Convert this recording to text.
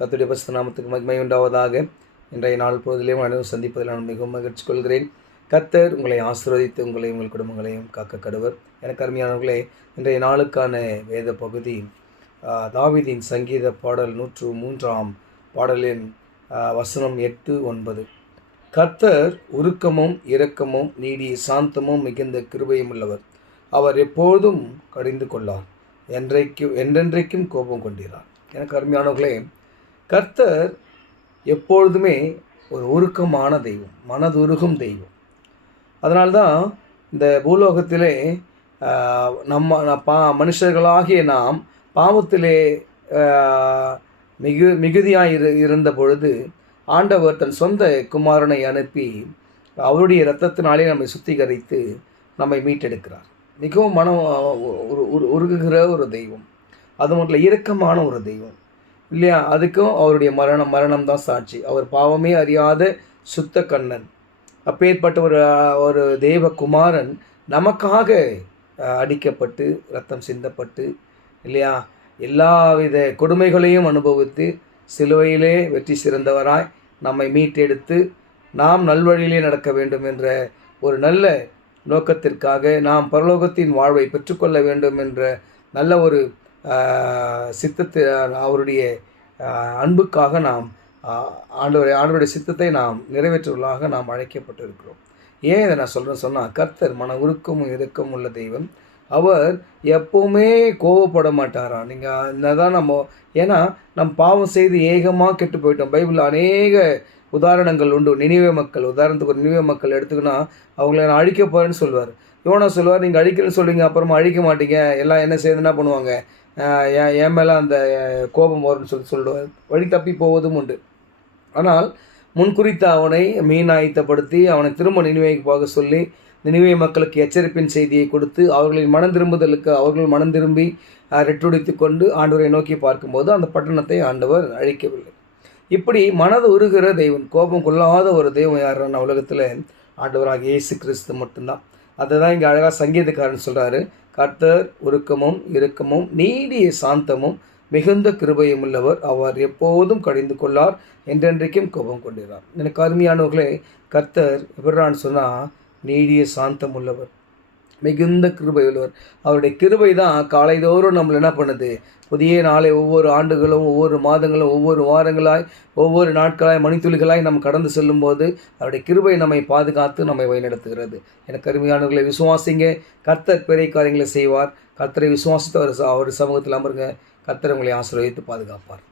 கர்த்தருடைய பரிசுத்த நாமத்துக்கு மகிமை உண்டாவதாக. இன்றைய நாள் பொழுதிலேயும் அனைவரும் சந்திப்பதில் நான் மிகவும் மகிழ்ச்சி கொள்கிறேன். கர்த்தர் உங்களை ஆசீர்வதித்து உங்களையும் உங்கள் குடும்பங்களையும் காக்க கடவர். எனக்கு அருமையானவர்களே, இன்றைய நாளுக்கான வேத பகுதி தாவீதின் சங்கீத பாடல் 103 பாடலின் வசனம் 8-9. கர்த்தர் உருக்கமும் இரக்கமும் நீடிய சாந்தமும் மிகுந்த கிருபையும் உள்ளவர். அவர் எப்போதும் கடிந்து கொள்ளார், என்றென்றைக்கும் கோபம் கொண்டிறார். எனக்கு அருமையானவர்களே, கர்த்தர் எப்பொழுதுமே ஒரு உருக்கமான தெய்வம், மனதுருகும் தெய்வம். அதனால்தான் இந்த பூலோகத்திலே மனுஷர்களாகிய நாம் பாவத்திலே மிகுதியாக இருந்த பொழுது ஆண்டவர் தன் சொந்த குமாரனை அனுப்பி அவருடைய இரத்தத்தினாலே நம்மை சுத்திகரித்து நம்மை மீட்டெடுக்கிறார். மிகவும் உருகுகிற ஒரு தெய்வம், அது மட்டும் இரக்கமான ஒரு தெய்வம் இல்லையா? அதுக்கும் அவருடைய மரணம் தான் சாட்சி. அவர் பாவமே அறியாத சுத்த கண்ணன். அப்பேற்பட்ட ஒரு தேவகுமாரன் நமக்காக அடிக்கப்பட்டு இரத்தம் சிந்தப்பட்டு இல்லையா, எல்லாவித கொடுமைகளையும் அனுபவித்து சிலுவையிலே வெற்றி சிறந்தவராய் நம்மை மீட்டெடுத்து நாம் நல்வழியிலே நடக்க வேண்டும் என்ற ஒரு நல்ல நோக்கத்திற்காக, நாம் பரலோகத்தின் வாழ்வை பெற்றுக்கொள்ள வேண்டும் என்ற நல்ல ஒரு சித்தத்தை, அவருடைய அன்புக்காக நாம் ஆண்டவருடைய சித்தத்தை நாம் நிறைவேற்றுவதாக நாம் அழைக்கப்பட்டிருக்கிறோம். ஏன் இதை நான் சொன்னால், கர்த்தர் மன உருக்கமும் இரக்கமும் உள்ள தெய்வம். அவர் எப்போவுமே கோவப்பட மாட்டாராம். நீங்கள் என்னதான் ஏன்னா நம் பாவம் செய்து ஏகமாக கெட்டு போயிட்டோம். பைபிளில் அநேக உதாரணங்கள் உண்டு. நினிவே மக்கள், உதாரணத்துக்கு ஒரு நினிவே மக்கள் எடுத்துக்கினா அவங்கள நான் அழிக்க போகிறேன்னு சொல்லுவார். யோனா சொல்லுவார், நீங்கள் அழிக்கிறேன்னு சொல்லுவீங்க, அப்புறமா அழிக்க மாட்டீங்க, எல்லாம் என்ன செய்து என்ன பண்ணுவாங்க, என் மேலே அந்த கோபம் வரும்னு சொல்லுவார். வழி தப்பி போவதும் உண்டு. ஆனால் முன்குறித்த அவனை மீனாயத்தப்படுத்தி அவனை திரும்ப நினிவேக்கு போக சொல்லி நினிவே மக்களுக்கு எச்சரிப்பின் செய்தியை கொடுத்து அவர்களின் மனம் திரும்புதலுக்கு அவர்கள் மனம் திரும்பி ரெட்டுடித்து கொண்டு ஆண்டவரை நோக்கி பார்க்கும்போது அந்த பட்டணத்தை ஆண்டவர் அழிக்கவில்லை. இப்படி மனது உருகிற தெய்வம், கோபம் கொள்ளாத ஒரு தெய்வம் யாருன்னா உலகத்தில் ஆண்டவராக இயேசு கிறிஸ்து மட்டும்தான். அதை தான் இங்கே அழகாக சங்கீதக்காரன் சொல்கிறாரு, கர்த்தர் உருக்கமும் இரக்கமும் நீடிய சாந்தமும் மிகுந்த கிருபையும் உள்ளவர். அவர் எப்போதும் கடிந்து கொள்ளார், என்றென்றைக்கும் கோபம் கொண்டிறார். எனக்கு அருமையானவர்களே, கர்த்தர் எப்படின்னு சொன்னால் நீடிய சாந்தம் உள்ளவர், மிகுந்த கிருபை உள்ளவர். அவருடைய கிருபை தான் காலைதோறும் நம்மளை என்ன பண்ணுது, புதிய நாளை ஒவ்வொரு ஆண்டுகளும் ஒவ்வொரு மாதங்களும் ஒவ்வொரு வாரங்களாய் ஒவ்வொரு நாட்களாய் மணித்துளிகளாய் நம்ம கடந்து செல்லும்போது அவருடைய கிருபை நம்மை பாதுகாத்து நம்மை வழிநடத்துகிறது. எனக்கு அருமையானவர்களை, விசுவாசிங்க, கர்த்தர் பெரிய காரியங்களை செய்வார். கர்த்தரை விசுவாசித்து அவர் சமூகத்தில் அமருங்க. கர்த்தர் உங்களை ஆசீர்வதித்து பாதுகாப்பார்.